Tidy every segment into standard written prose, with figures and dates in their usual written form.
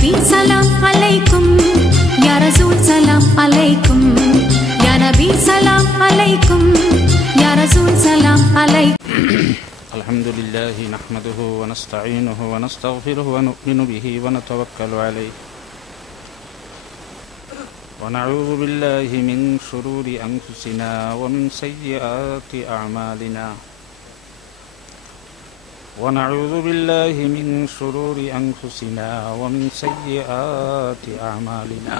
नबी सलाम अलैकुम, या रसूल सलाम अलैकुम, या नबी सलाम अलैकुम, या रसूल सलाम अलैकुम। अल्हम्दुलिल्लाहि नहमदुहु व नस्तईनुहु व नस्तगफिरुहु व नु'मिनु बिहि व नतवक्कलु अलैहि व नऊज़ु बिल्लाहि मिन शुरूरि अनफुसिना व मिन सय्यिआति अअमालिना ونعوذ بالله من شرور أنفسنا ومن سيئات أعمالنا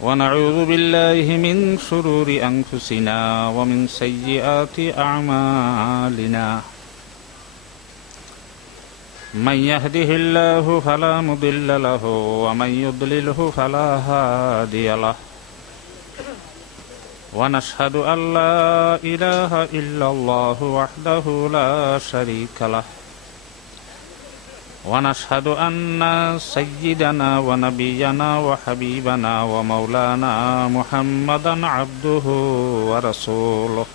ونعوذ بالله من شرور أنفسنا ومن سيئات أعمالنا من يهده الله فلا مضل له ومن يضلله فلا هادي له ونشهد أن لا إله إلا الله وحده لا شريك له ونشهد أن سيدنا ونبينا وحبيبنا ومولانا محمدا عبده ورسوله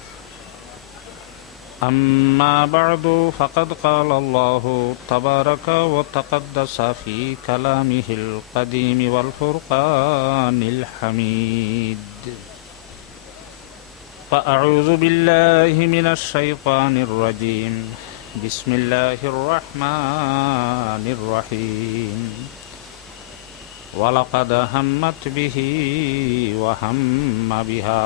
أما بعد فقد قال الله تبارك وتقدس في كلامه القديم والفرقان الحميد فأعوذ بالله من الشيطان الرجيم بسم الله الرحمن الرحيم ولقد همت به وهم بها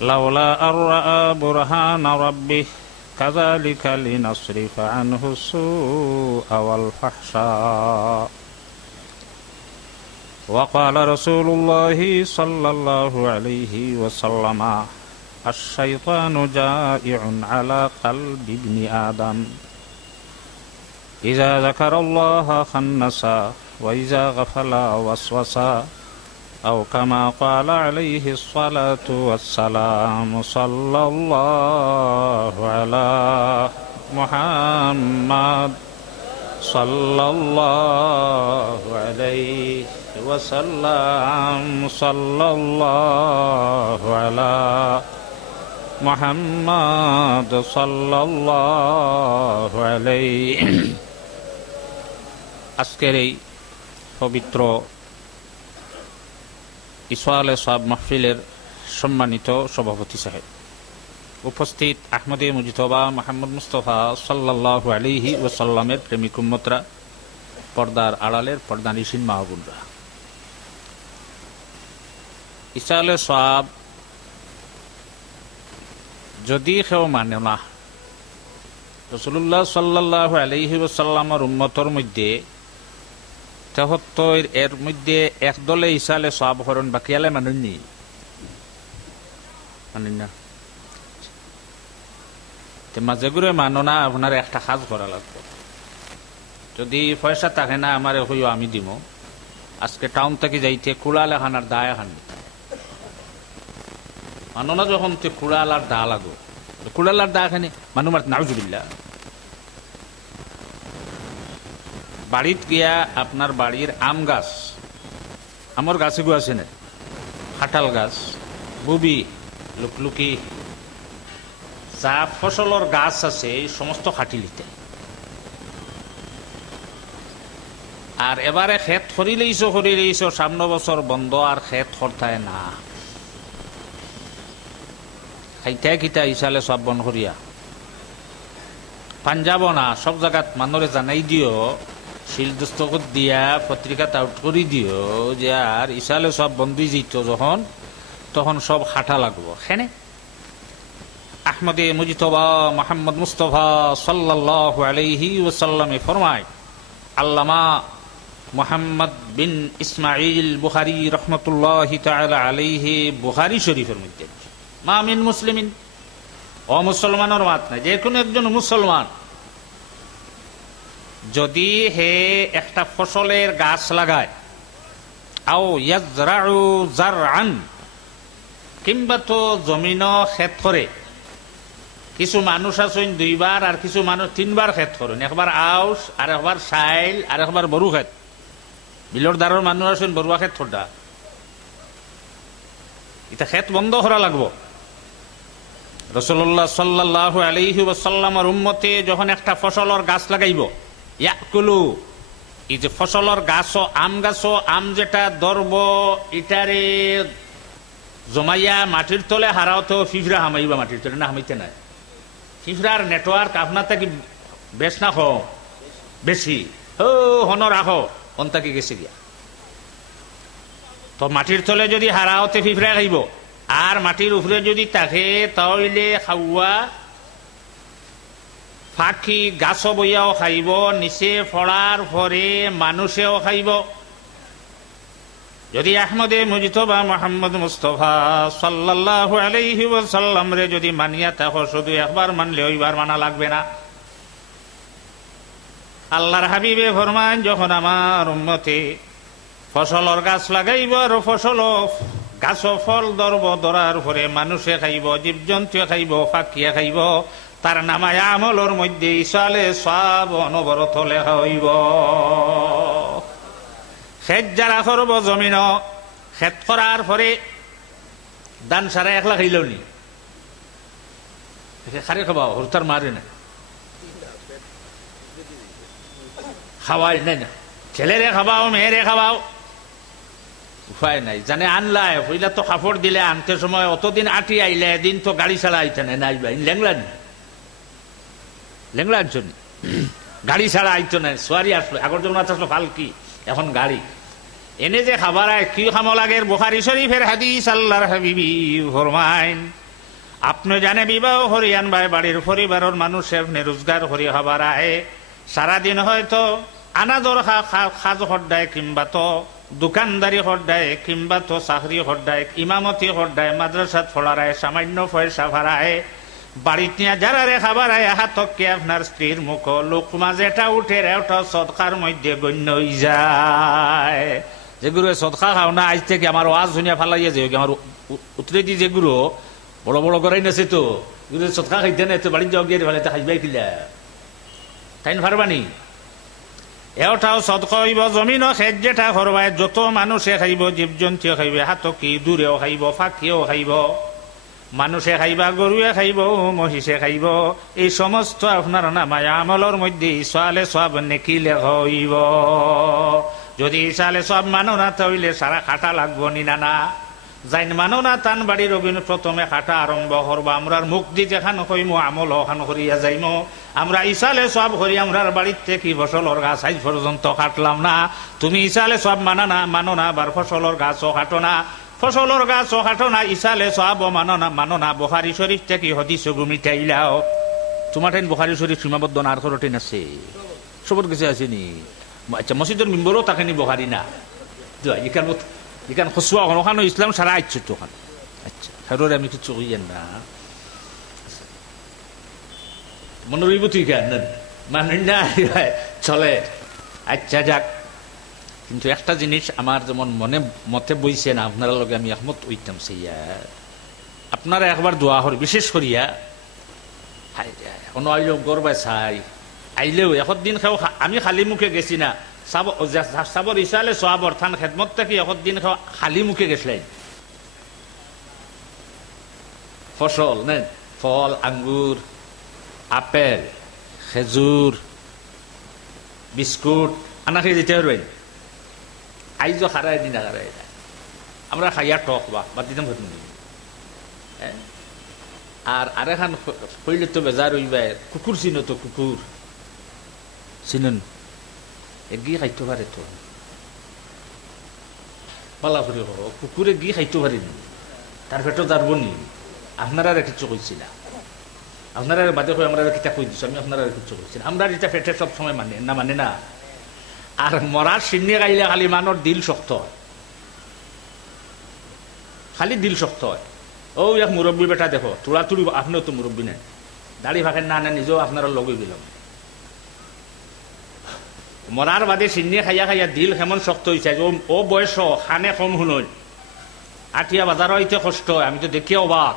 لولا أن رأى برهان ربه كذلك لنصرف عنه السوء والفحشاء وقال رسول الله صلى الله عليه وسلم الشيطان جائع على قلب ابن آدم إذا ذكر الله خنس وإذا غفل وسوس أو كما قال عليه الصلاة والسلام صلى الله على محمد صلى الله عليه وسلم صلى الله على محمد صلى الله عليه আজকের এই পবিত্র ইসওয়ালে সওয়াব মাহফিলের সম্মানিত সভাপতি সাহেব, উপস্থিত আহমদে মুজতবা মোহাম্মদ মুস্তফা সাল্লাল্লাহু আলাইহি ওয়াসাল্লামের প্রেমিক উম্মতরা, পর্দার আড়ালের পর্দানিশীন মা বোনরা, ইসওয়ালে সওয়াব যদি কেউ মানে না, রাসূলুল্লাহ সাল্লাল্লাহু আলাইহি ওয়াসাল্লামের উম্মতর মধ্যে ৭৩ এর মধ্যে একদলে ইসওয়ালে সওয়াব হরণ বাকিয়ালে মানুষনি মানেন না, মাঝে ঘুরে মানো না, আপনার একটা কাজ করা লাগবে। যদি পয়সা থাকে না আমার হইও আমি দিব, আজকে টাউন থেকে যাইতে কুড়াল এখানার দা এখান মানো না, যখন তুই কুড়াল আর দা লাগো, কুড়াল আর দা এখানে মানুষ নাউজুবিল্লাহ বাড়িত গিয়া আপনার বাড়ির আম গাছ, আমার গাছে গু আছে না, কাঁঠাল গাছ, বুবি, লুকলুকি, যা ফসলের গাছ আছে এই সমস্ত খাটি লিতে, আর এবারে খেত হরিলেইছো সামনে বছর বন্ধ আর খেত হরতায় না, খাইতায় কিতা ইসালে সব বন করিয়া পাঞ্জাব না, সব জায়গাত মানুরে জানাই দিও, শিল দস্তখত দিয়া পত্রিকাত আউট করি দিও যে আর ইসালে সব বন্ধই যেত যখন তখন সব খাটা লাগবো। খেনে আহমদে মুজতবা মোহাম্মদ মুস্তফা সাল্লাল্লাহু আলাইহি ওয়াসাল্লামে ফরমায়, আল্লামা মুহাম্মদ বিন ইসমাইল বুখারী রহমাতুল্লাহি তাআলা আলাইহি বুখারী শরীফের মধ্যে, মা মিন মুসলিমিন, অমুসলমানের মাত নাই, যে কোনো একজন মুসলমান যদি হে একটা ফসলের গাছ লাগায়, আও ইয়াজরাউ জারআন, কিংবা তো জমিন খেত করে, কিছু মানুষ আছেন দুইবার আর কিছু মানুষ তিনবার খেত করেন, একবার আউশ আর একবার সাইল আর একবার বড়ু খেত, বিলর দ্বারের মানুষ আছেন বড়ুয়া খেত থোড়া, এটা খেত বন্ধ করা লাগবো। রাসূলুল্লাহ সাল্লাল্লাহু আলাইহি ওয়াসাল্লামের উম্মতে যখন একটা ফসলের গাছ লাগাইব, ইয়াকুলু, এই যে ফসলের গাছও আম গাছও আম যেটা ধরব এটারে জমাইয়া মাটির তলে হারাওতো ফিফরা হামাইবা, মাটির তলে না হামাইতে নাই। ফিফরার নেটওয়ার্ক আপনার তাকে বেশ না কম? বেশি। ও হন রাখো অন্তাকে গেছে গিয়া। তো মাটির তলে যদি হারাওতে ফিফরা খাইব, আর মাটির উপরে যদি থাকে তাহলে খাওয়া ফাঁকি গাছ বইয়াও খাইব, নিচে ফড়ার পরে মানুষেও খাইব। যদি আহমদে মুজতবা মুহাম্মদ মুস্তাফা সাল্লাল্লাহু আলাইহি ওয়াসাল্লাম রে যদি মানিয়া থাকো, শুধু একবার মানলে ওইবার মানা লাগবে না। আল্লাহর হাবিবে ফরমান, যখন আমার উম্মতে ফসলের গাছ লাগাইব আর ফসল গাছ ফল ধরব, ধরার পরে মানুষে খাইব, জীবজন্তু খাইব, ফাঁকিয়া খাইব, তার নামায় আমলের মধ্যে ইসালে সব অনবরত লেখা হইব। খেত যারা করব জমিন, খেত করার পরে দান সারা একলা খাইল নি, খারে খাবাও, হরতার মারে না, খাওয়াই নাই না, ছেলেরে খাবাও মেয়েরে খাবাও, উপায় নাই। জানে আনলায় পইলা তো কাপড় দিলে আনতে সময় অতদিন আটি আইলে, এদিন তো গাড়ি ছাড়া আইতে নাই, নাই ভাই লেংলান লেংলার জন্য গাড়ি ছাড়া আইতো না, সোয়ারি আসলো, আগর যখন আসলো ফালকি, এখন গাড়ি এনে যে খাবার আয় কি খামো লাগে। বুখারী শরীফের হাদিস, আল্লাহর হাবিবি ফরমাইন, আপনি জানে বিবাহ হরিয়ান ভাই বাড়ির পরিবারের মানুষ এমনি রোজগার হরি খাবার আয়, সারাদিন হয়তো আনাজর খাজ হড্ডায়, কিংবা তো দোকানদারি হড্ডায়, কিংবা তো চাকরি হড্ডায়, ইমামতি হড্ডায়, মাদ্রাসাত ফলারায়, সামান্য পয়সা ভাড়ায়, বাড়িত নিয়ে যারা রে খাবার আয়, হাতকে আপনার স্ত্রীর মুখ লোকমা যেটা উঠে ওটা সদকার মধ্যে গণ্য হয়ে যায়। যেগুলো সদকা খাও না, আজ থেকে আমার ওয়াজ শুনিয়া ফালাইয়া যে আমার উতরে দি যেগুলো বড় বড় করাই নাছে, তো এগুলো সদকা খাইতে না, তো বাড়ির যাও গিয়ে ফেলে খাইবাই কিলা তাই পারবানি। এটাও সদকা হইব। জমিন খেত যেটা করবায় যত মানুষে খাইব, জীবজন্তু খাইবে, হাতকি দূরেও খাইব, ফাঁকিও খাইব, মানুষে খাইবা, গরুয়ে খাইব, মহিষে খাইব, এই সমস্ত আপনার নামায় আমলের মধ্যে ইসালে সব নেকি লেখা হইব। যদি ইসালে সব মানো না তাহলে সারা খাটা লাগবো নি না? যাইন মানো না তান বাড়ির অভিনয় প্রথমে খাটা আরম্ভ করবো। আমরার মুখ দি যেখান হইমো আমল ওখান করিয়া যাইমো। আমরা ইসালে সব করি, আমরার বাড়ির থেকে ফসলের গাছ আজ পর্যন্ত কাটলাম না। তুমি ইসালে সব মানো না বার ফসলের গাছও কাটো না, ফসলের গাছও কাটো না, ইসালে সব মানো না। বুখারী শরীফ থেকে হদিস গুমিটাইলাও। তোমার টেন বুখারী শরীফ সীমাবদ্ধ না, আর টেন আছে সবর কাছে আসেনি। আচ্ছা, মসজিদের মেম্বরও তাকে বুখারী না, এখান খসুয়া ওখানে ইসলাম সারা আইচ্ছে তো ওখানে। আচ্ছা, ফেরোর আমি কিছু কইয়েন না, মনে রইব তুই কেন মানে না চলে। আচ্ছা যাক, কিন্তু একটা জিনিস আমার যেমন মতে বইছে না, আপনারা লগে আমি একমত হইতাম, সেইয়া আপনারা একবার দোয়া করি, বিশেষ করিয়া কোনো আইলেও গর্বায় চাই, আইলেও একদিন খাও। আমি খালি মুখে গেছি না, সাবর ইসালে সোয়াবর থান খেদমত থেকে একদিন খাও খালি মুখে গেছিলেন। ফসল নেন, ফল, আঙ্গুর, আপেল, খেজুর, বিস্কুট আনা খেয়ে যেতে পারবেন। আইজ খারাই দিন খারাই আমরা খাইয়া টক বা দিতাম ঘটনা। আর এখন কইলে তো বেজার হইবা, কুকুর চিনো তো, কুকুর চিনেন, এগিয়ে খাইতে পারে তো পালা করে কুকুরে গিয়ে খাইতে পারেনি, তার পেটও দাঁড়ব নি। আপনারা আর কিছু কইছি না, আপনারা বাদে করে আমরা কিতা কই দিচ্ছি, আমি আপনারা কিছু কইছি না। আমরা এটা পেটে সব সময় মানে না। আর মরার সিন্নি গাইলে খালি মানুষ দিল শক্ত হয়, খালি দিল শক্ত হয়। ও এক মুরব্বী বেটা দেখো, তোরা তুড়ি, আপনিও তো মুরব্বী নেন, দাড়ি ফাঁকেন না, নিজেও আপনারা লগই দিলাম। মরার বাদে সিন্নি খাইয়া দিল কেমন শক্ত হয়েছে। ও বয়স খানে কম শুনল, আঠিয়া বাজারও হইতে কষ্ট হয়। আমি তো দেখি অবাক,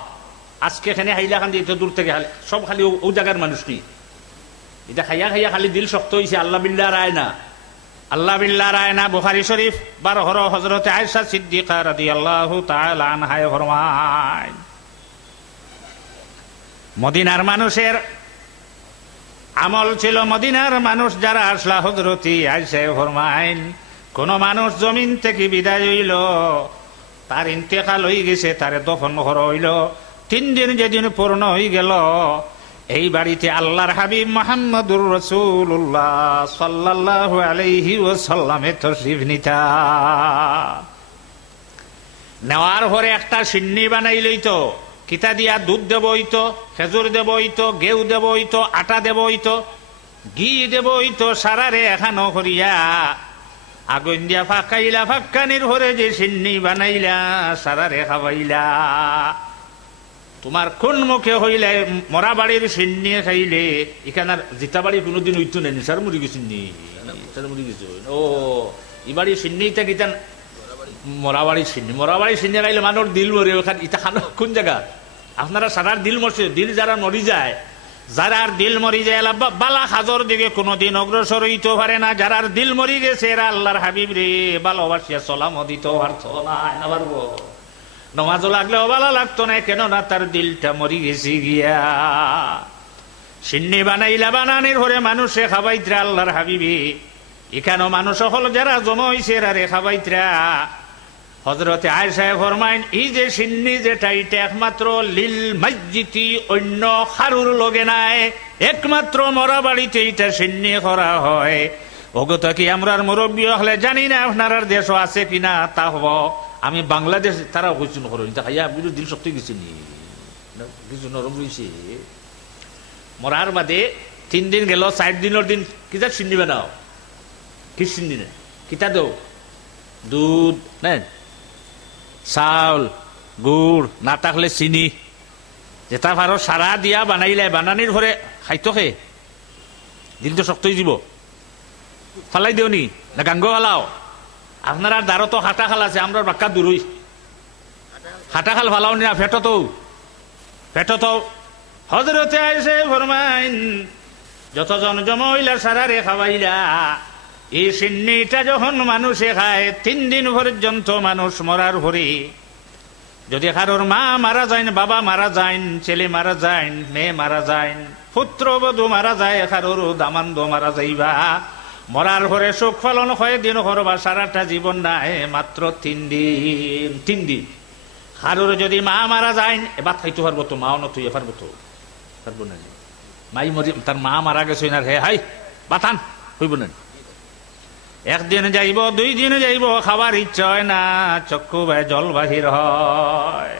আজকে খানে খাইলা খান দিয়ে দূর থেকে সব খালি ও জায়গার মানুষ নি, এটা খাইয়া খালি দিল শক্ত হয়েছে। আল্লাহ বিল্লাহ রায় না। বুখারী শরীফ 12 হযরতে আয়েশা সিদ্দিকা রাদিয়াল্লাহু তাআলা আনহা ফরমায়, মদিনার মানুষের আমল ছিল, মদিনার মানুষ যারা আসলা হযরতি আয়েশা ফরমাইন, কোন মানুষ জমিন থেকে বিদায় হইল, তার ইন্তেকাল হয়ে গেছে, তার দফন করা হইল, 3 দিন যেদিন পূর্ণ হয়ে গেল, এই বাড়িতে আল্লাহর হাবিব মুহাম্মদুর রাসূলুল্লাহ সাল্লাল্লাহু আলাইহি ওয়াসাল্লামে তশরিফ নিতা। নেওয়ার পরে একটা সিন্নি বানাই লইতো, কিতা দিয়া দুধ দেব হইতো, খেজুর দেব হইতো, গেউ দেব হইতো, আটা দেব হইতো, ঘি দেব হইতো, সারারে এখানো করিয়া আগুন দিয়া ফাঁকাইলা, ফাঁকানির ভরে যে সিন্নি বানাইলা সারারে খাবাইলা। তোমার কোন মুখে হইলে মরা বাড়ির সিন্নি খাইলে, এখানে জিতা বাড়ি কোনোদিন হইতো না, নিশার মুড়ি গেছেন নি, মুড়ি গেছে ও এই বাড়ির সিন্নিটা কিতান মরা বাড়ির সিন্নি, মরা বাড়ির সিন্নি খাইলে মানুষ দিল মরে, ওখানে ইটা খানো কোন জায়গা? আপনারা সারার দিল মরছে, দিল যারা মরি যায়, যারার দিল মরি যায় বালা হাজর দিকে কোনোদিন অগ্রসর হইতে পারে না, যারার দিল মরি গেছে এরা আল্লাহর হাবিব রে ভালোবাসিয়া সালাম দিত পারত না, পারবো নমাজও লাগলেও ভালো লাগতো না, কেননা তার দিলটা মরি গেছে গিয়া। সিন্নি বানাইলা, বানানির ঘরে মানুষে খাবাইতরা আল্লাহর হাবিবে, এখানেও মানুষ হল যারা জমা হইছে এরা রে খাবাইতরা। হযরতে আয়েশা ফরমাইন, এই যে সিন্নি যেটা এটা একমাত্র লিল মসজিদি, অন্য খারুর লগে নাই, একমাত্র মরা বাড়িতে এটা সিন্নি করা হয়। ওগত কি আমরার মুরব্বী হলে জানি না আপনার দেশও আছে কিনা, তা হব আমি বাংলাদেশ তারা হইচুন করেন তা খাইয়া আপনি দিল শক্তি গেছি নি, কিছু নরম রয়েছে। মরার বাদে 3 দিন গেল, 4 দিনের দিন কিতা সিন্নি বানাও, কি সিন্নি না কিতা দো, দুধ নেন, চাউল, গুড়, না থাকলে চিনি, যেটা পারো সারা দিয়া বানাইলে, বানানির ঘরে খাইতো খে দিনটো শক্ত হয়ে যাব। ফালাই দিও নি না গাঙ্গ ফালাও? আপনার দ্বারো তো হাটা খাল আছে, আমরা বাক্কা দূরই হাটা খাল ফালাও নি না, ফেটো তো হযরতে আয়েশা ফরমাইন, যতজন জমা হইলা সারা রে খাওয়াইলা। এই সিন্নিটা যখন মানুষে খায় 3 দিন পর্যন্ত মানুষ মরার ভরে, যদি কারোর মা মারা যায়, বাবা মারা যায়, ছেলে মারা যায়, মেয়ে মারা যায়, পুত্রবধূ মারা যায়, কারোর দামান্দ মারা যাইবা, মরার ভরে সুখ ফলন হয় দিন করবা, সারাটা জীবন নাই মাত্র 3 দিন। 3 দিন কারোর যদি মা মারা যায়, এবার খাইতে পারবো তো, মাও নতুই পারবো তো, পারবো না। মাই মরি, তার মা মারা গেছে না, হে হাই বাতান হইব না। 1 দিন যাইব, 2 দিন যাইব, খাবার ইচ্ছা হয় না, চক্ষু ভাই জল বাহির হয়।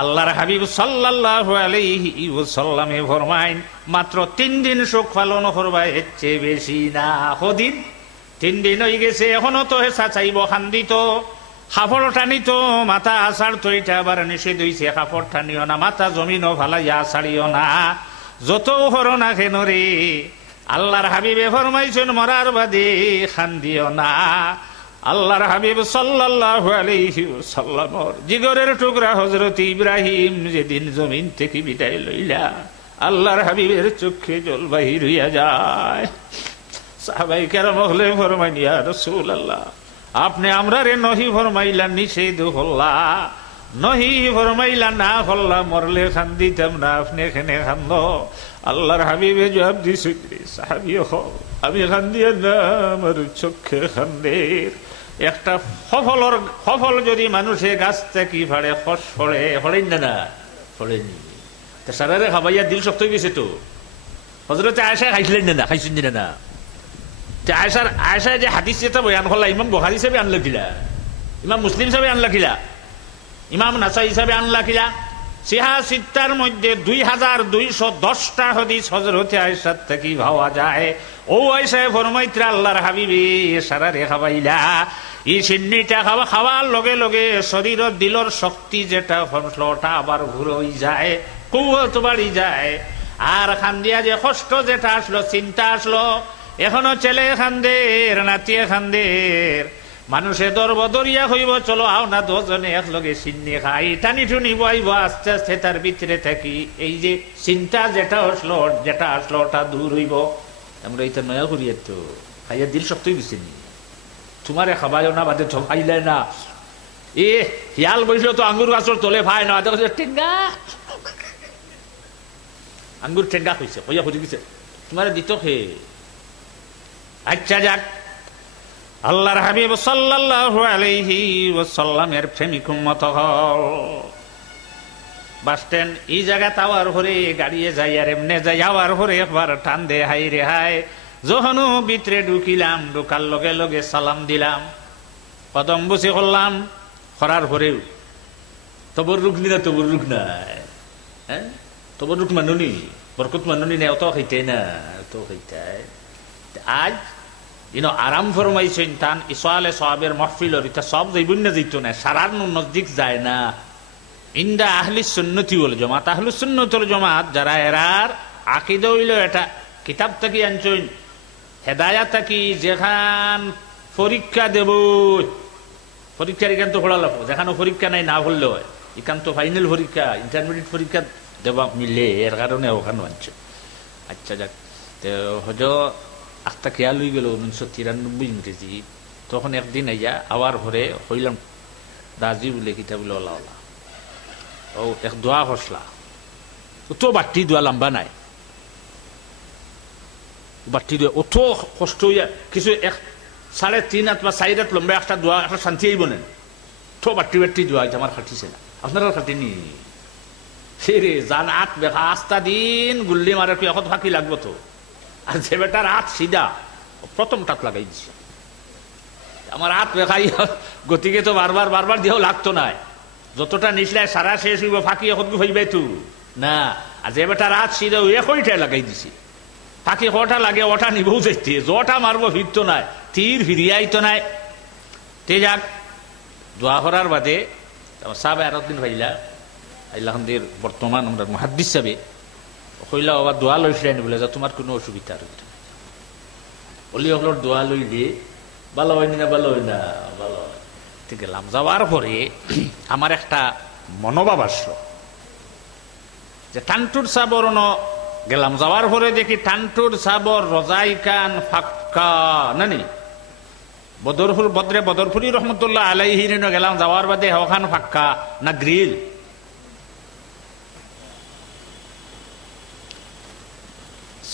আল্লাহর হাবিব সাল্লাল্লাহু আলাইহি ওয়াসাল্লামে ফরমাইন, মাত্র 3 দিন সুখ পালন করবা, এর চেয়ে বেশি না। কদিন? 3 দিন হয়ে গেছে, এখনো তো হেসা চাইব, খান্দিত, কাপড় টানিত, মাথা আসার তো এটা আবার নিষেধ হইছে, কাপড় টানিও না, মাথা জমিনও ফালাইয়া ছাড়িও না, যত হরো না কেন রে। আল্লাহর হাবিবে ফরমাইছেন, মরার বাদে খান্দিও না। আল্লাহর হাবিব সাল্লাল্লাহু আলাইহি ওয়াসাল্লামর জিগরের টুকরা হযরত ইব্রাহিম যেদিন জমিন থেকে বিদায় লইলা, আল্লাহর হাবিবের চোখে জল বাহির হইয়া যায়। সাহাবায়ে কেরাম হলে ফরমাইন, ইয়া রাসূলুল্লাহ, আপনি আমরা রে নহি ফরমাইলা নিষেধ হল্লা, নহি ফরমাইলা না হল্লা, মরলে খান্দিতাম না, আপনি এখানে খান্দ। আল্লাহর হাবিবে জবাব দিছে, সাহাবী আমি খান্দিয়ে না, আমার চোখে খান্দের। একটা ফল যদি মানুষে গাছ থেকে ফাড়ে, খস ফড়ে, ফড়েন না ফড়েনি, সারারে খাবাইয়া দিল শক্ত হয়ে গেছে তো। হযরতে আয়েশা খাইছিলেন না, খাইছেন না? আয়েশা যে হাদিস যেটা বয়ান করলা, ইমাম বুখারী হিসেবে আনলা কিলা, ইমাম মুসলিম হিসেবে আনলা কিলা, ইমাম নাসাই হিসেবে আনলা কিলা, সিহা সিত্তার মধ্যে 2210টা হাদিস হযরতে আয়েশার থেকে পাওয়া যায়। ও আয়েশা ফরমাইত্রা, আল্লাহর হাবিবে সারারে খাবাইলা, এই সিন্নিটা খাওয়ার লগে লগে শরীরের দিলর শক্তি যেটা ওটা আবার ঘুরে যায়, কুওয়াত বাড়ি যায়। আর খান্দিয়া যে কষ্ট যেটা আসলো, চিন্তা আসলো, এখনো ছেলে খান্দের, নাতিয়ে খান্দের, মানুষে দরবদরিয়া হইব, চলো আও না 2 জনে একলগে সিন্নি খাই, টানি টুনি বইব, আস্তে আস্তে তার ভিতরে থাকি এই যে চিন্তা যেটা আসলো ওটা দূর হইব। আমরা এইটা নয়া করি, তো খাইয়া দিল শক্তই দিচ্ছেনি, তোমারে খাবাইও না, বাদে খাইলে না, শিয়াল বসলো তো আঙ্গুর গাছর তলে ভাই না, টিঙ্গা আঙ্গুর ঠেঙ্গা হয়েছে হইয়া হয়ে গেছে তোমার দিত হে। আচ্ছা যাক, আল্লাহর হাবিব সাল্লাল্লাহু আলাইহি ওয়াসাল্লামের প্রেমিক উম্মত হল। বাস স্ট্যান্ড এই জায়গা তাওয়ার ভরে গাড়িয়ে যাই আর এমনে যাই আওয়ার ভরে একবার টান দে হাই রে হাই। যখনও ভিতরে ঢুকিলাম, ঢুকার লগে লগে সালাম দিলাম, কদম বসে করলাম, করার ভরেও তবর রুক নি না, তবর রুক নাই, হ্যাঁ তবর রুক মানুনি, বরকত মানুনি না, অত খাইতে না, অত খাইতাই। আজ আরাম ফরমাইছেন তান ইসওয়ালে সওয়াবের মাহফিলর এটা সব যাইবন না, যাইতো না, সারার নজদিক যায় না। ইন্দা আহলি সুন্নতি ওয়াল জামাত, আহলুস সুন্নাত ওয়াল জামাত যারা এরার আকীদা হইল এটা কিতাব থেকে আনছেন, হেদায়াত থাকি যেখান পরীক্ষা দেব, পরীক্ষার এখান তো পড়া লাগবো, যেখানে পরীক্ষা নাই না পড়লে হয়, এখান তো ফাইনাল পরীক্ষা, ইন্টারমিডিয়েট পরীক্ষা দেওয়া মিলে, এর কারণে ওখানে আনছে। আচ্ছা যাক, তো হজ আখটা খেয়াল হয়ে গেল 1993 ইংরেজি। তখন একদিন আইয়া আবার ঘরে হইলাম দাজি বলে কিতাবুল ওলা ওলা ও এক দোয়া হসলা, অত বাট্টি দোয়া লম্বা নাই, বাট্টি দোয়া অত কষ্ট হইয়া কিছু 3.5 হাত বা 4 হাত লম্বা একটা দোয়া, একটা শান্তি আইব না, তো বাট্টি বাট্টি দোয়া আমার খাটিছে না, আপনারা খাটিনি সে রে জান আট বেখা আস্তা দিন গুল্লি মারে এখন ফাঁকি লাগবো তো। আর যে বেটার হাত সিধা প্রথম টাত লাগাই দিছে, আমার হাত বেখাই গতিকে তো বারবার বারবার দিয়েও লাগতো না, যতটা নিচলায় সারা শেষ হইব ফাঁকি এখন হইবে তো না। আর যে বেটার হাত সিধা একইটাই লাগাই দিছি, ফাঁকি কটা লাগে ওটা নিবও যাইতে, জটা মারবো ফিরতো নাই, তীর ফিরিয়াই তো নাই। তে যাক, দোয়া করার বাদে সাহেব আর একদিন ভাইলা আইলাহামদের বর্তমান আমরা মুহাদ্দিস সাহেব কইলা আবার দোয়া লইছিলেন বলে যা তোমার কোনো অসুবিধা রইত বলি ওগুলোর দোয়া লইলে ভালো হয়নি না, ভালো হয় না, ভালো হয়। গেলাম, যাওয়ার পরে আমার একটা মনোভাব আসলো যে টানটুর সাবর গেলাম, যাওয়ার পরে দেখি টানটুর সাবর রজাই কান ফাক্কা নানি বদরপুর বদরে বদরপুরি রহমতুল্লাহ আলাইহি গেলাম, যাওয়ার বাদে হখান ফাক্কা না গ্রিল,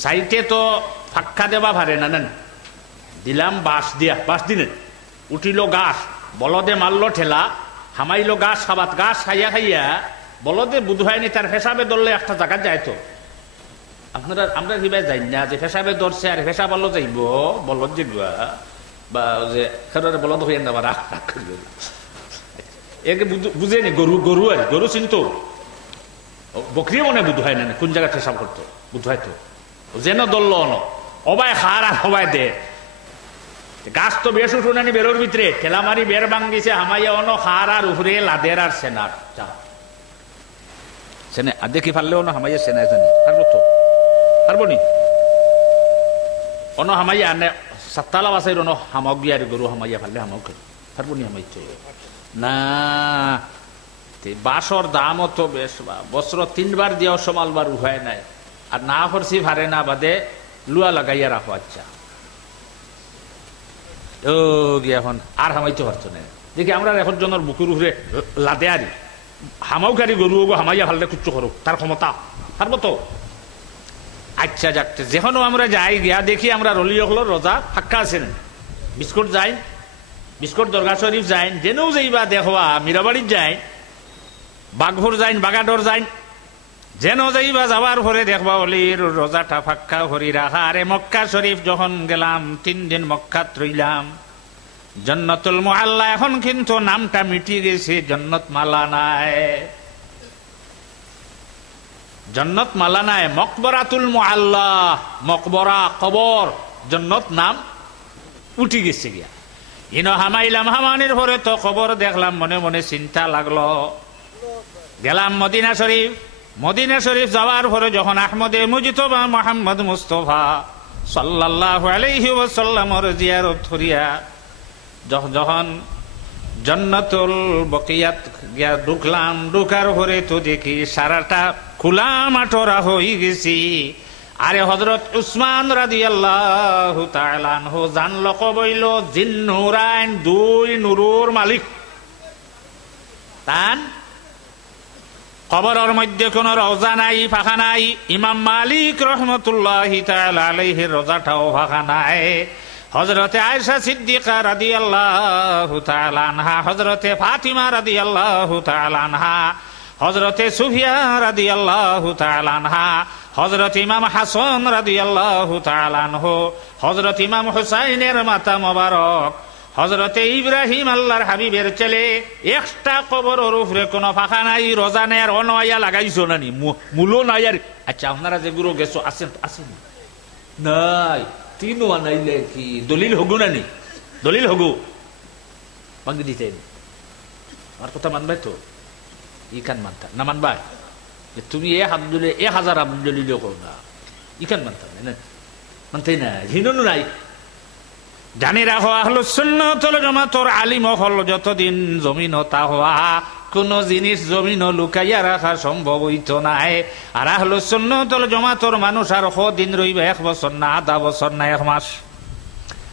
সাইটে তো ফাক্কা দেবা ভারে না নেন, দিলাম বাঁশ দিয়া, বাঁশ দিলেন, উঠিল গাছ, বলদে মারলো ঠেলা, হামাইলো গাছ খাবাত, গাছ খাইয়া খাইয়া বলদে বুধ হয়নি, তার ফেসাবে ধরলে একটা জায়গা যায় তো। আপনারা আমরা কিভাবে যাই না যে ফেসাবে ধরছে আর ফেসা বললো যাইব, বলদ যে বা যে খেলার বলদ হইয়া না রাগ করিব, একে বুঝেনি গরু, গরু আর গরু চিনতো, বকরি মনে বুধ হয় না, কোন জায়গায় ফেসাব করতো বুধ হয়তো যেন দলল অবাই খার আর হবাই দে, গাছ তো বেশ উঠুনানি বেরোর ভিতরে ঠেলামারি বের ভাঙ্গিছে, হামাইয়া অন খার আর উপরে লাদের আর সেনার যা সেনে আর দেখি পারলে অন হামাইয়া সেনায় জানি পারবো তো, পারবো নি অন হামাইয়া আনে সাততালা বাসাই অন হামাক গিয়ে আর গরু হামাইয়া পারলে হামাক পারবো নি, হামাই তো না। বাসর দামও তো বেশ, বছর 3 বার দিয়াও সমালবার উপায় নাই, আর না করছি ভারে না বাদে লুয়া লাগাইয়া রাখো। আচ্ছা ও গিয়ে এখন আর হামাইতে পারতো না, দেখি আমরা এখন জনের বুকুর উপরে লাদে আরি হামাউকারি গরু হামাইয়া ভাললে কুচ্ছ করো, তার ক্ষমতা পারবো তো। আচ্ছা যাক, যেখানেও আমরা যাই গিয়া দেখি আমরা রলি হলো রোজা ফাঁকা আছেন, বিস্কুট যাই, বিস্কুট দরগা শরীফ যাই, যেনেও যাইবা দেখবা, মীরাবাড়ির যাই, বাঘপুর যাইন, বাগাডর যাইন, যেন যাইবা যাওয়ার পরে দেখবা অলির রোজাটা ফাঁকা হরি রাখা। আরে মক্কা শরীফ যখন গেলাম, 3 দিন মক্কাত রইলাম, জন্নতুল মুআল্লা এখন কিন্তু নামটা মিটি গেছে, জন্নত মালা নাই, জন্নত মালা নাই, মকবরাতুল মুআল্লা, মকবরা কবর, জন্নত নাম উঠি গেছে গিয়া। ইনো হামাইলাম, হামানির পরে তো খবর দেখলাম, মনে মনে চিন্তা লাগলো, গেলাম মদিনা শরীফ। মদিনা শরীফ যাওয়ার পরে যখন আহমদে মুজতবা মুহাম্মদ মুস্তাফা সাল্লাল্লাহু আলাইহি ওয়াসাল্লামের জিয়ারত করিয়া যখন জান্নাতুল বাকিয়াত গিয়া ঢুকলাম, ঢুকার পরে তো দেখি সারাটা খোলা মাঠরা হয়ে গেছি। আরে হযরত উসমান রাদিয়াল্লাহু তাআলা আনহু জানলো কবইল জিন্নুরাইন, 2 নূরের মালিক, তান কবরের মধ্যে কোনো রওজা নাই, ফাঁকা নাই। ইমাম মালিক রহমতুল্লাহি তাআলা আলাইহির রওজাটাও ফাঁকা নাই। হযরতে আয়েশা সিদ্দিকা রাদিয়াল্লাহু তাআলা আনহা, হযরতে ফাতিমা রাদিয়াল্লাহু তাআলা আনহা, হযরতে সুফিয়া রাদিয়াল্লাহু তাআলা আনহা, হযরত ইমাম হাসান রাদিয়াল্লাহু তাআলা আনহু, হযরত ইমাম হুসাইনের মাতা মোবারক, হযরতে ইব্রাহিম আল্লাহর হাবিবের ছেলে, একটা কবরের উপরে কোনো ফাঁকা নাই। রোজানের অনয়া লাগাইছো নানি? মূলো নাই। আর আচ্ছা, আপনারা যেগুলো গেছো আছেন আছেন নাই? তিনও আনাইলে কি দলিল হগু নানি? দলিল হগু মাঙ্গি দিতেন। আমার কথা মানবাই তো? ইখান মানতা না? মানবাই যে তুমি আব্দুল 1000 আব্দুল করো না, ইখান মানতাম না, মানতেই না, হিননু নাই। জানি রাখো, আহলুস সুন্নাত ওয়াল জামাতের আলিম হল যতদিন জমিন তা হওয়া, কোন জিনিস জমিন লুকাইয়া রাখা সম্ভব হইত নাই। আর আহলুস সুন্নাত ওয়াল জামাতের মানুষ আর দিন রইবে 1 বছর না, 10 বছর না, 1 মাস।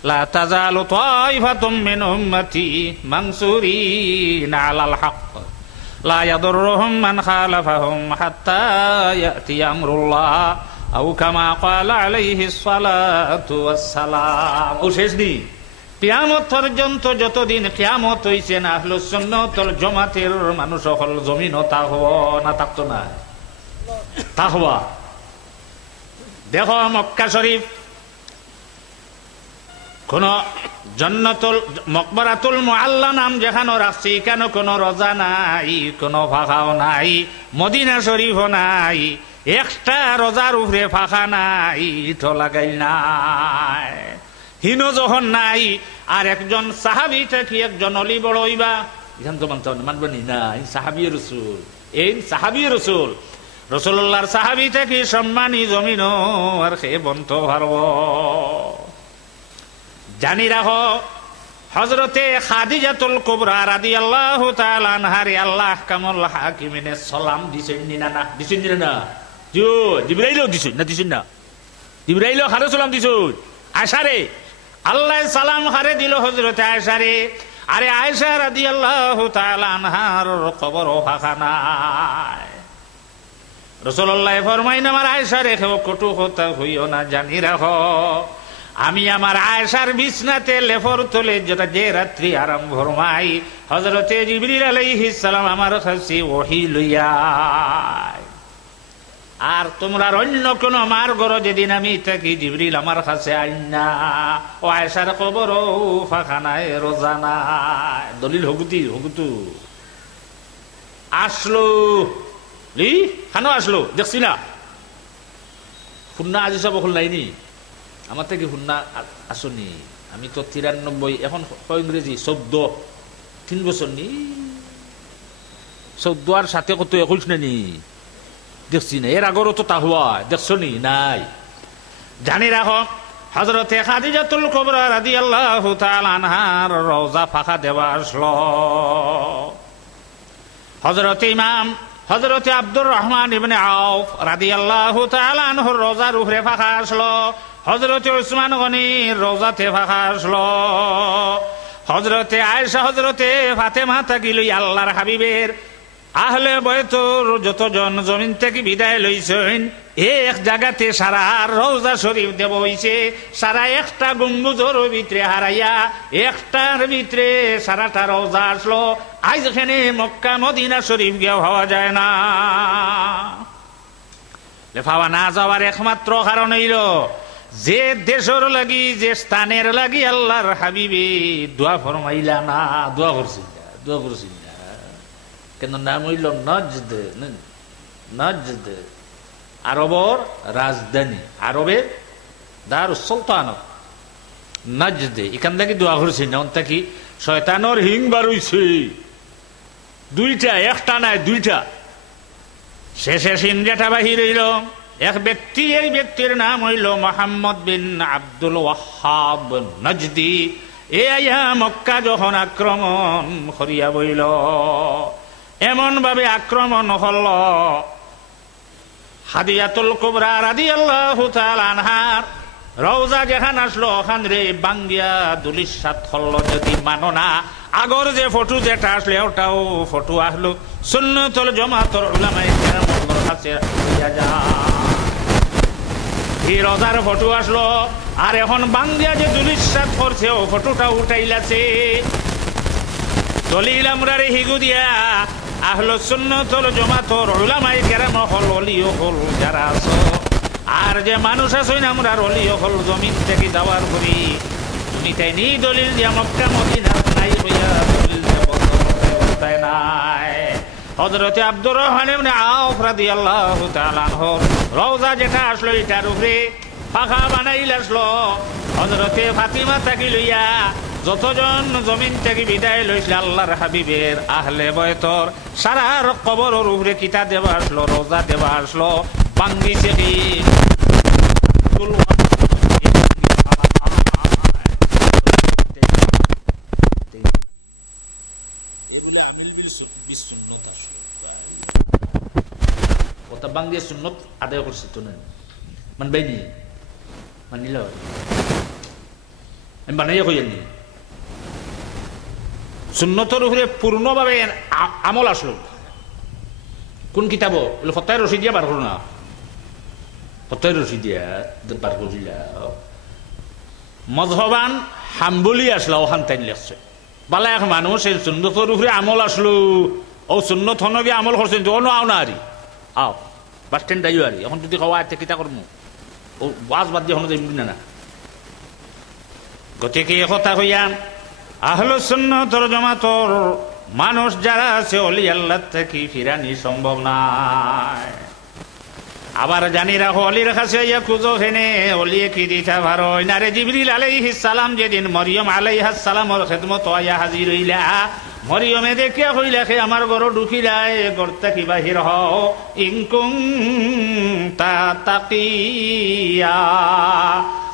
লা তাজালু তাইফাতুম মিন উম্মতি মানসুরিন আলাল হক লা ইয়াদুররুহুম মান খালাফাহুম হাত্তা ইয়াতি আমরুল্লাহ আও কামা ক্বালা আলাইহিস সালাতু ওয়াস সালাম। ও শেষ দিন কিয়ামত পর্যন্ত যতদিন কিয়ামত হইছে না, আহলুস সুন্নাত ওয়াল জামাতের মানুষ সকল জমিন তা হওয়া না, থাকতো না, তা হওয়া। দেখো মক্কা শরীফ কোন জান্নাতুল মকবরাতুল মুআল্লা নাম যেখানে রাখছি, কেন কোনো রোজা নাই, কোনো ফাঁকাও নাই। মদিনা শরীফও নাই, একটা রোজার উপরে ফাঁকা নাই, ইটো লাগাই নাই। হিনো যখন নাই, আর একজন সাহাবী থেকে একজন অলি বড় হইবা, এখান তো মানবেনি না। সাহাবী রাসূল, এই সাহাবী রাসূল, রাসূলুল্লাহর সাহাবী থেকে সম্মানী জমিন আর সে বন্ত পারব। জানি রাখো, হযরতে খাদিজাতুল কুবরা রাদিয়াল্লাহু তাআলা আনহারে আল্লাহ কামুল হাকিমিনে সালাম দিছেন না? না দিছেন না? জিবরাইলও দিছেন না? দিছেন না? জিবরাইলও হারে সালাম দিছেন আয়েশারে। আল্লাহ সালাম হারে দিল হযরতে আয়েশারে। আরে আয়েশা রাদিয়াল্লাহু তাআলা আনহার কবর ফাঁকা নাই। রাসূলুল্লাহ ফরমাইন, আমার আয়েশারে কেউ কটু কথা হইও না। জানি রাখো, আমি আমার আয়েশার বিছনাতে লেফর তোলে যেটা যে রাত্রি আরাম ফরমাই, হযরতে জিবরিল আলাইহিস সালাম আমার কাছে ওহী লইয়া। আর তোমরা অন্য কোন মার ঘর যেদিন আমি থাকি, জিবরিল আমার কাছে আইনা ও আয়েশার কবর ফাঁকা নাই, রোজা নাই। দলিল হগুতু আসলো খানো আসলো, দেখছি না? খুলনা আজি সব খুল নাইনি আমার থেকে, খুলনা আসনি। আমি তো 93, এখন ইংরেজি 14, 3 বছর নি। 14 আর সাথে কত 21 নানি, দেখছি না? এর আগরও তো তাহুয়া দেখছো নি? নাই। জানি রাখো, হযরতে খাদিজাতুল কুবরা রাদিয়াল্লাহু তাআলা আনহার রওজা ফাঁকা দেওয়া আসলো। হযরতে আব্দুর রহমান ইবনে আউফ রাদিয়াল্লাহু তাআলা আনহুর রওজার উপরে ফাঁকা আসলো। হযরতে উসমান গনির রওজাতে ফাঁকা আসলো। হযরতে আয়েশা, হযরতে ফাতেমা তাকি লই আল্লাহর হাবিবের আহলে বয়তর যতজন জমিন থেকে বিদায় লইছেন, এক জায়গাতে সারা রওজা শরীফ দেব হইছে। সারা একটা গম্বুজের ভিতরে হারাইয়া একটার ভিতরে সারাটা রওজা আসলো। আজ এখানে মক্কা মদিনা শরীফ গিয়ে হওয়া যায় না। লেফাওয়া না যাওয়ার একমাত্র কারণ হইল, যে দেশের লাগি, যে স্থানের লাগি আল্লাহর হাবিবে দোয়া ফরমাইলা না, দোয়া করছিল না। কেন নাম হইল নজদ। নজদ আরবর রাজধানী, আরবের দারুস সুলতানত নজদে। এখান থেকে দোয়া করছি না, অন্তা কি শয়তানোর হিং বার হইছে। 2টা, একটা নাই 2টা। শেষে সিনজাটা বাহির হইল। এক ব্যক্তি, এই ব্যক্তির নাম হইল মুহাম্মদ বিন আব্দুল ওয়াহ্হাব নজদি। এ আইয়া মক্কা যখন আক্রমণ করিয়া বইল, এমন ভাবে আক্রমণ হল, খাদিজাতুল কুবরা রাদিয়াল্লাহু তাআলা আনহার রওজা যেখান আসলো, ওখান রে বাঙ্গিয়া দুলিশ সাত হল। যদি মানো না, আগর যে ফটো যেটা আসলে ওটাও ফটো আসলো, সুন্নতুল জামাতের উলামায়ে কেরামের কাছে হইয়া যায়। এই রোজার ফটো আসলো, আর এখন বাংলা যে জুলিসাত করছে ও ফটোটা উঠাইলাছে। দলিল আমরা রে হিগু দিয়া আহলুস সুন্নাতুল জামাতের উলামায়ে কেরাম হল ওলিও হল যারা আছো, আর যে মানুষ আছে আমরা ওলিও হল জমিন থেকে দাওয়ার করি, তুমি তাই নি দলিল দিয়া মক্কা মদিনা নাই হইয়া দলিল দিয়া বলতে নাই। হযরতে আব্দুর রহমান ইবনে আওফ রাদিয়াল্লাহু তাআলা আনহু রওজা যেটা আসলো এটার উপরে পাখা বানাইল আসলো। হযরতে ফাতিমা তাকে লইয়া যতজন জমিন থেকে বিদায় লইছিল আল্লাহর হাবিবের আহলে বয়তর সারার কবরের উপরে কিতা দেবা আসলো, রোজা দেবা আসলো। বাঙ্গিছে কি বাংলা সুন্নত আদায় করছে তো না, মানবাই নি, মানিল আমি বানাইয়া কইনি। সুন্নতর উপরে পূর্ণভাবে আমল আসলো কোন কিতাব ফতায় রশিদিয়া বার করো না, ফতায় রশিদিয়া বার করিলা মযহবান হাম্বলি আসলা ওখান তাই লাগছে বালা এক মানুষ এই সুন্নতর উপরে আমল আসলো, ও সুন্নত হনবি আমল করছেন তো আও না আরি আও বাস স্ট্যান্ড আইও আরি। এখন যদি কওয়া এতে কিতা করবো ও বাস বাদ দিয়ে হনো যাইবি না। গতিকে কথা হইয়া আহলুস সুন্নাতুল জামাতের মানুষ যারা আছে ওলি আল্লাহ থেকে ফিরানি সম্ভব নাই। আবার জানি রাখো অলির কাছে ইয়া খুঁজো হেনে অলিয়ে কি দিতা ভারো নারে জিবরিল আলাইহিস সালাম যেদিন মরিয়ম আলাইহাস সালামর খেদমত আয়া হাজির হইলা, মরিয়মে দেখিয়া হইলা খে আমার ঘর ঢুকিলাই গর্তা কি বাহির হও ইনকুম তাকিয়া,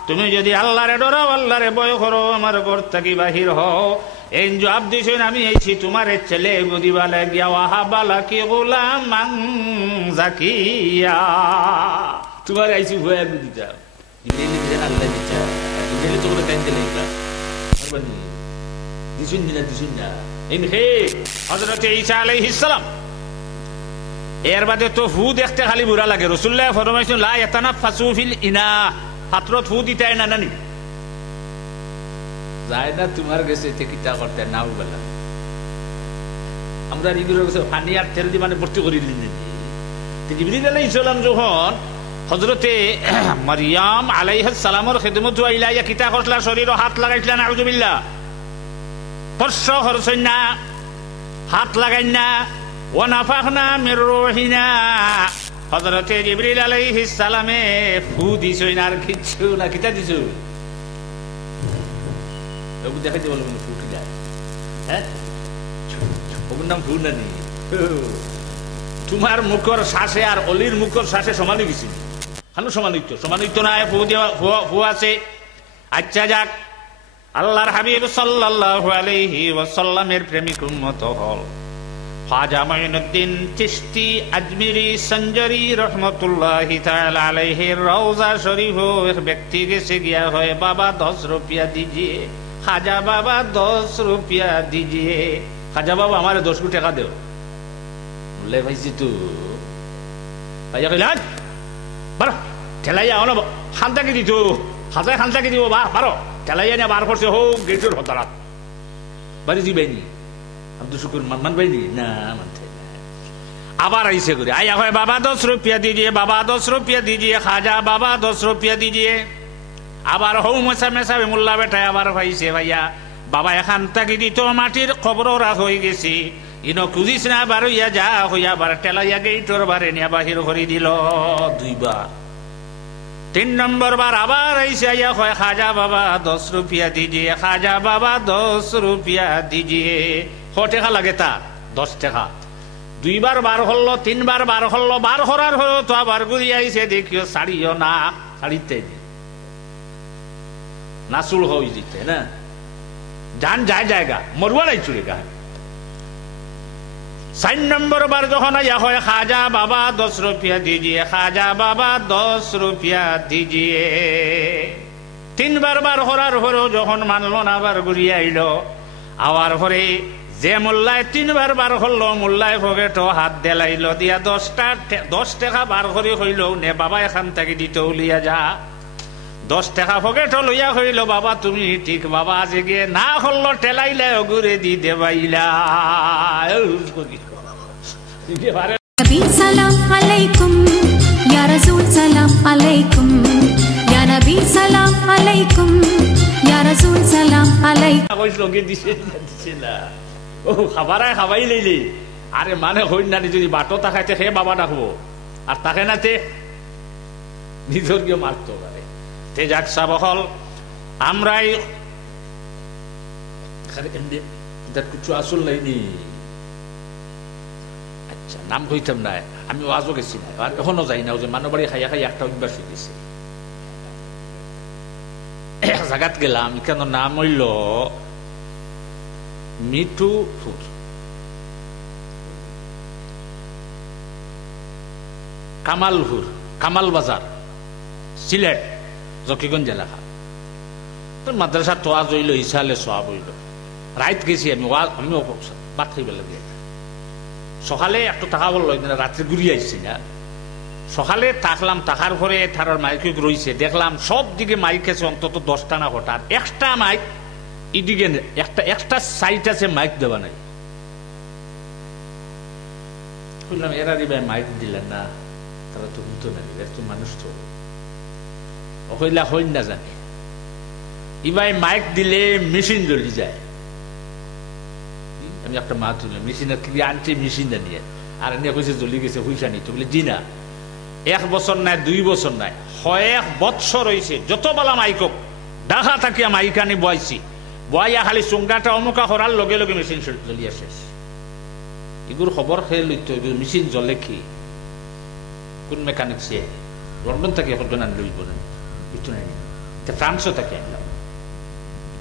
তুমি যদি আল্লাহরে ডরাও আল্লাহরে ভয় করো আমার ঘর থেকে বাহির হও। এই জবাব দিছেন আমি এইছি তোমার ছেলে বুদিবা লাগিয়া ওয়াহাবালা কি গোলাম জাকিয়া, তোমার আইছি ভয় বুদিতা আল্লাহ দিতা তোমরা কেন দিলে দিছুন না দিছুন না। হযরতে ঈসা আলাইহিস সালাম এর বাদে তো ফু দেখতে খালি বুড়া লাগে। রাসূলুল্লাহ ফরমাইছেন লা ইয়াতানাফাসু ফিল ইনা, পাত্রত ফু দিতে না নানি যায় না তোমার কাছে কিতা করতে নাও বলা আমরা এগুলো পানি আর তেল দিয়ে মানে ভর্তি করে দিলেন। জিবরিল আলাইহিস সালাম যখন হযরতে মারিয়াম আলাইহিস সালামের খিদমত আইলা ইয়া কিতা করলা শরীরে হাত লাগাইছিলা নাউজুবিল্লাহ, স্পর্শ করছেন না, হাত লাগাইন না। ওয়া নাফাখনা মির রূহিনা, হযরতে জিবরিল আলাইহিস সালামে ফু দিছেন আর কিছু না। কিতা দিছো ওগুলো দেখাইতে বলবেন ফু কিলা, হ্যাঁ ওগুলোর নাম ফু না নি। তোমার মুখর শ্বাসে আর অলির মুখর শ্বাসে সমান গেছিল, হানু সমানিত না ফু দেওয়া ফু আছে। আচ্ছা যাক, আল্লাহর হাবিব সাল্লাল্লাহু আলাইহি ওয়াসাল্লামের প্রেমিক উম্মত হল খাজা মাইনুদ্দিন চিশতি আজমিরি সঞ্জরি রহমতুল্লাহি তাআলা আলাইহি রওজা শরীফ এক ব্যক্তি গেছে গিয়া হয় বাবা 10 रुपया दीजिए, খাজা বাবা 10 रुपया दीजिए, খাজা বাবা আমারে 10 টাকা দেও। বলে ভাইছি তো ভাইয়া কইলা বারো ঠেলাইয়া অন খান্তাকে দিত, খাজায় খান্তাকে দিব বা বারো ঠেলাইয়া নিয়ে বার করছে হোক গেটের হতারাত বাড়ি দিবাইনি আব্দুল শুকুর মানবাইনি না মানতে। আবার আইসে করে আয়া হয় বাবা 10 रुपया दीजिए, बाबा 10 रुपया दीजिए, খাজা বাবা 10 रुपया दीजिए। আবার হৌ মেসা মেসা মোল্লা বেটায় আবার ভাইছে ভাইয়া বাবা এখান তাকে দিত মাটির খবর রাখ হয়ে গেছি ইনো খুঁজিস না বারো ইয়া যা হইয়া বার টেলাইয়া গেইটোর বারে নিয়ে বাহির করে দিল 2 বার। 3 নম্বর বার আবার আইসে আইয়া কয় খাজা বাবা 10 रुपया दीजिए, খাজা বাবা 10 रुपया दीजिए। 100 টাকা লাগে তা 10 টাকা। 2 বার বার হলো, 3 বার বার হলো, বার করার হলো তো আবার ঘুরিয়ে আইসে দেখিও শাড়িও না, শাড়িতে নাচুল হয়ে যেতে না যান যায় জায়গা মরুয়া নাই চুরি গা। 4 নম্বর বার যখন আইয়া হয় খাজা বাবা 10 रुपया दीजिए, খাজা বাবা 10 रुपया दीजिए। 3 বার বার হরার হলো যখন মানলো না আবার ঘুরিয়ে আইলো আওয়ার পরে যে মোল্লায় 3 বার বার করলো, মোল্লায় পকেটও হাত দেলাইল, দিয়া 10 টাকা বার করে হইল, নে বাবা এখান থেকে দিতে উলিয়া যা। 10 টাকা পকেটও লইয়া হইল, বাবা তুমি ঠিক বাবা আজকে গিয়ে না হল্লো টেলাইলে ঘুরে দি দেবাইলা। नबी सलाम अलैकुम या रसूल सलाम अलैकुम या नबी सलाम अलैकुम या रसूल सलाम अलैकुम। কইছ লগে দিছে দিছে না, ও খাবারায় খাবাই লইলি। আরে মানে হইন না, যদি বাটো তাকাইতে সে বাবা ডাকবো, আর তাকে না তে নিজর গিয়ে মারতো পারে। তে যাক সাবহল আমরাই কিছু আসল নাইনি। আচ্ছা নাম কইতাম না, আমি ওয়াজও গেছি না, আর এখনো যাই না। যে মানবাড়ি খাইয়া খাইয়া একটা অভ্যাস হয়ে গেছে। জায়গাত গেলাম, কেন নাম হইল মিঠুপুর, কামালপুর, কামাল বাজার, সিলেট, জকিগঞ্জ এলাকা। মাদ্রাসার তো ওয়াজ হইল, ইসালে সওয়াব হইল। রাইত গেছি আমি, আমিও ভাত খাইবে লাগে। সকালে একটু টাকা বললো, রাত্রে ঘুরিয়ে আসছি না। সকালে থাকলাম, থাকার পরে তার মাইক রয়েছে, দেখলাম সব দিকে মাইক আছে অন্তত 10টা না হঠাৎ এক্সট্রা মাইক। এদিকে একটা এক্সট্রা সাইট আছে, মাইক দেওয়া নাই। বললাম এরা ভাই মাইক দিলেন না, তারা তো বুঝতো না, তো মানুষ তো হইলা হইন না জানে। ইবাই মাইক দিলে মেশিন জ্বলি যায়। আমি একটা মা তুললাম, মেশিনের কি আনছে, মেশিন নিয়ে আর এনে কইছে জ্বলি গেছে, হুইসা নিতে বলে জি না। 1 বছর নাই, 2 বছর নাই, 1 বৎসর হয়েছে। যত বেলা মাইকক ডাকা থাকিয়া মাইক আনি বয়াইছি, বয়াইয়া খালি চুঙ্গাটা অমুকা করার লগে লগে মেশিন জ্বলিয়া শেষ। এগুলো খবর খেয়ে লইতো, মেশিন জ্বলে কি, কোন মেকানিক সে লন্ডন থেকে এখন আনি লইব না, কিছু নাই। ফ্রান্সও থেকে আনলাম,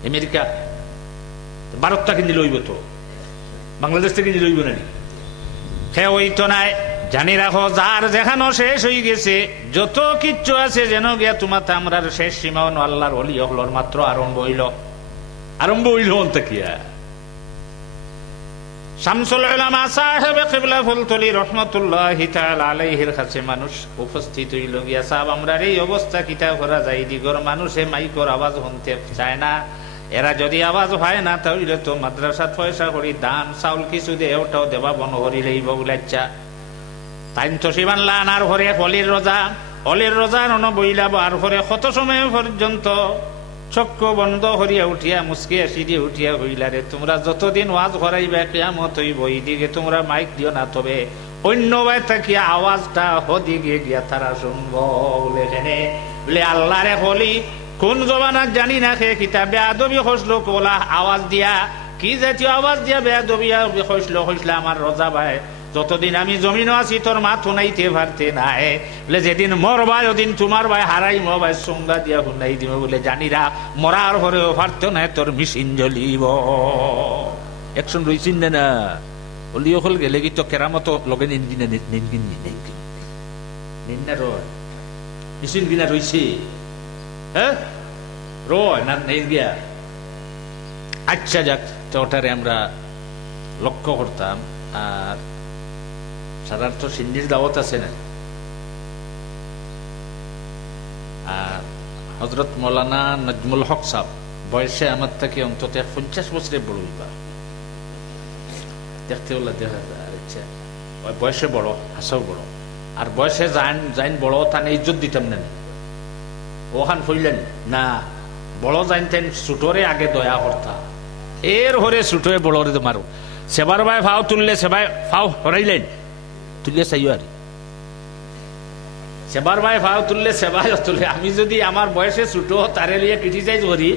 আমেরিকা, ভারত থেকে নিয়ে লইব, তো বাংলাদেশ থেকে নিয়ে লইব না। সে ওই তো নাই, জানি রাখো যার যেখানো শেষ হয়ে গেছে, যত কিচ্ছু আছে যেন গিয়া তোমার আমরার শেষ সীমা আল্লাহর ওলি হলর মাত্র আরম্ভ হইল। আরম্ভ হইল কিয়া শামসুল উলামা সাহেব কিবলা ফুলতলি রহমাতুল্লাহি তাআলা আলাইহির কাছে মানুষ উপস্থিত হইল গিয়া, সাহেব আমরার এই অবস্থা কিতা করা যায়, দিগর মানুষে মাইকর আওয়াজ শুনতে চায় না। এরা যদি আওয়াজ হয় না, তাহলে তো মাদ্রাসাত পয়সা করি দান চাউল কিছু দে, ওটাও দেবা বন করি লইব বলে। আচ্ছা তাই তো সিমানলা আনার ঘরে অলির রোজা নন বইলাব, আর ঘরে কত সময় পর্যন্ত চক্ষু বন্ধ করিয়া উঠিয়া মুসকি আসি দিয়ে উঠিয়া হইলা, রে তোমরা যতদিন ওয়াজ করাইবা কিয়ামত হইব, এইদিকে তোমরা মাইক দিও না, তবে অন্য ভাই থাকিয়া আওয়াজটা হদিকে গিয়া তারা শুনব বলে। এখানে বলে আল্লাহরে হলি কোন জবানাত জানি না, সে কিতাব বেয়াদবি হসলো কোলা আওয়াজ দিয়া, কি জাতীয় আওয়াজ দিয়া বেয়াদবি হসলো আমার রোজা ভাই, যতদিন আমি জমিনও আছি তোর মা থুনাইতে পারতে নাই, বলে যেদিন মর ভাই ওদিন তোমার ভাই হারাই মো ভাই সঙ্গা দিয়া শুনাই দিব বলে। জানিরা মরার পরেও পারতো না, তোর মেশিন জ্বলিব। একশন রইছিন না অলিও হল গেলে কি তো কেরামতো লগে নিন না রয় মেশিন কিনা রইছে, হ্যাঁ রয় না নেই গিয়া। আচ্ছা যাক, তো ওটারে আমরা লক্ষ্য করতাম। আর সাধারণত সিন্নির দাওয়াত আছে না। আর হজরত মৌলানা নজমুল হক সাহেব বয়সে আমার থেকে অন্তত 50 বছরের বড় হইবা, দেখতে হলে দেখা যায়। আচ্ছা ওই বয়সে বড়, হাসাও বড়, আর বয়সে যাইন বড়, তানে ইজ্জত দিতাম না। ওখান ফইলেন না, বড় জানতেন ছুটরে আগে দয়া করতা, এর হরে ছুটরে বড়রে মারো। সেবার ভাই ফাও তুললে সেবাই ফাও হরাইলেন, তুললে চাইও আর সেবার ভাই ফাও তুললে সেবাই তুলে। আমি যদি আমার বয়সে ছুট তারে লিয়ে ক্রিটিসাইজ করি,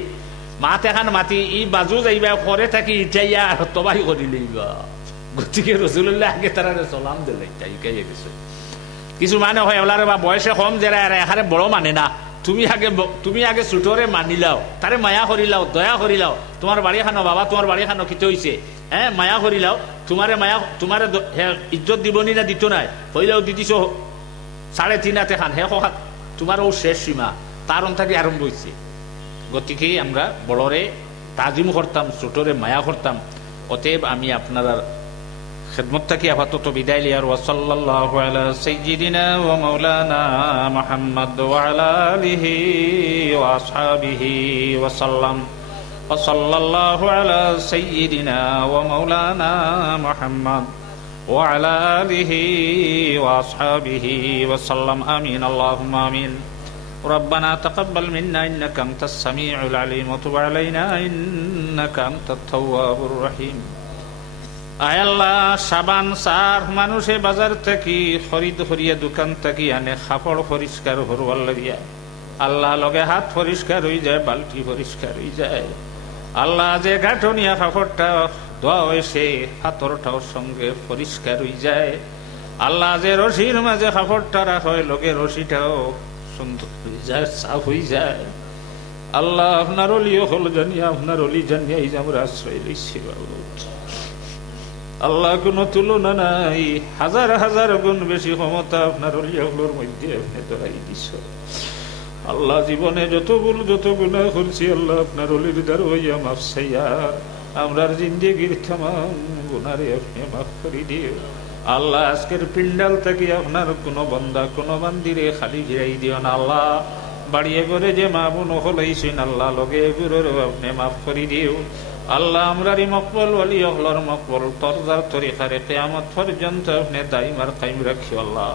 মাত এখন মাতি ই বাজু যাইবা করে থাকি ইটাইয়া তবাই করি লইবা। গতিকে রসুল্লাহ আগে তারা চলাম দিলে ইটাই গেছে। কিছু মানে হয় ওলারে বা বয়সে কম যারা এখানে বড় মানে না, তুমি আগে ছুটরে মানিলাও, তারে মায়া করিলাও, দয়া করিলাও। তোমার বাড়ি খানো বাবা, তোমার বাড়ি খানো কিতে হইছে, হ্যাঁ মায়া করিলাও। তোমারে মায়া তোমারে ইজ্জত দিবনি না দিত নাই, হইলেও দিদিছ 3.5 হাতে খান, হে খান তোমার ও শেষ সীমা, তার থাকি আরম্ভ হয়েছে। গতিকে আমরা বড়রে তাজিম করতাম, ছোটরে মায়া করতাম। অতএব আমি আপনারা খিদমত থেকে আপাতত বিদায় লিয়ার। ওয়া সাল্লাল্লাহু আলা সাইয়্যিদিনা ওয়া মাওলানা মুহাম্মদ ওয়া আলা আলিহি ওয়া আসহাবিহি ওয়া সাল্লাম। ওয়া সাল্লাল্লাহু আলা সাইয়্যিদিনা ওয়া মাওলানা মুহাম্মদ ওয়া আলা আলিহি ওয়া আসহাবিহি ওয়া সাল্লাম। আমিন আল্লাহুম্মা আমিন। ربنا تقبل منا إنك أنت السميع العليم وتب علينا إنك أنت التواب الرحيم। আয় আল্লাহ, সাবান সার মানুষে বাজার থেকে খরিদ করিয়া দোকান থেকে আনে কাপড় পরিষ্কার করবার লাগিয়া আল্লাহ লগে হাত পরিষ্কার হয়ে যায়, বালতি পরিষ্কার হয়ে যায়। আল্লাহ যে গাঁঠনিয়া কাপড়টা ধোয়া হয়েছে হাতরটাও সঙ্গে পরিষ্কার হয়ে যায়। আল্লাহ যে রশির মাঝে কাপড়টা রাখা হয় লগে রশিটাও সুন্দর হয়ে যায়, সাফ হয়ে যায়। আল্লাহ আপনার অলিও হল জানিয়া আপনার অলি জানিয়া এই যে আমরা আশ্রয় লইছি বাবু। আল্লাহ কোনো তুলনা নাই, হাজার হাজার গুণ বেশি ক্ষমতা আপনার অলিয়াগুলোর মধ্যে আপনি ধরাই দিছ। আল্লাহ জীবনে যত ভুল যত গুনাহ করছি আল্লাহ আপনার অলির দ্বার হইয়া মাফ চাইয়া আমরার জিন্দেগির তামাম গুনারে আপনি মাফ করে দিও। আল্লাহ আজকের পিন্ডাল থেকে আপনার কোনো বান্দা কোনো বান্দিরে খালি ঘিরাই দিও না। আল্লাহ বাড়িয়ে করে যে মা বোন হলাইছেন আল্লাহ লগে এগুলোর আপনি মাফ করে দিও। আল্লাহ আমরারি মকবল ওলি হলর মকবল তরজার তরিকারে কিয়ামত পর্যন্ত আপনি দাইমার কায়েম রাখিও। আল্লাহ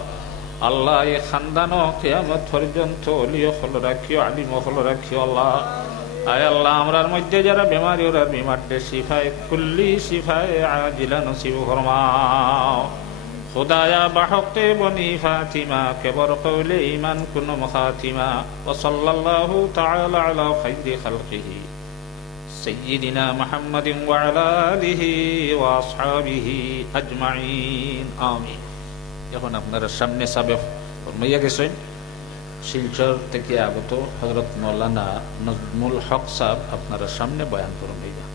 আল্লাহ এই খানদানো কিয়ামত পর্যন্ত ওলি হল রাখিও, আলিম হল রাখিও। আল্লাহ আয় আল্লাহ আমরার মধ্যে যারা বেমারি ওরা বিমারদের শিফায় কুল্লি শিফায় আজিলা নসিব ফরমাও। খুদায়া বাহকে বনি ফাতিমা কেবর কওলে ঈমান কুন মুখাতিমা। ওয়া সাল্লাল্লাহু তাআলা আলা খায়রি খালকিহি সাইয়্যিদিনা মুহাম্মাদিন ওয়া আলা আলিহি ওয়া আসহাবিহি আজমাইন। আমিন। এখন আপনারা সামনে সাবেক ফরমাইয়া গেছেন শিলচর থেকে আগত হযরত মাওলানা নজমুল হক সাহেব আপনারা সামনে বয়ান ফরমাইয়া।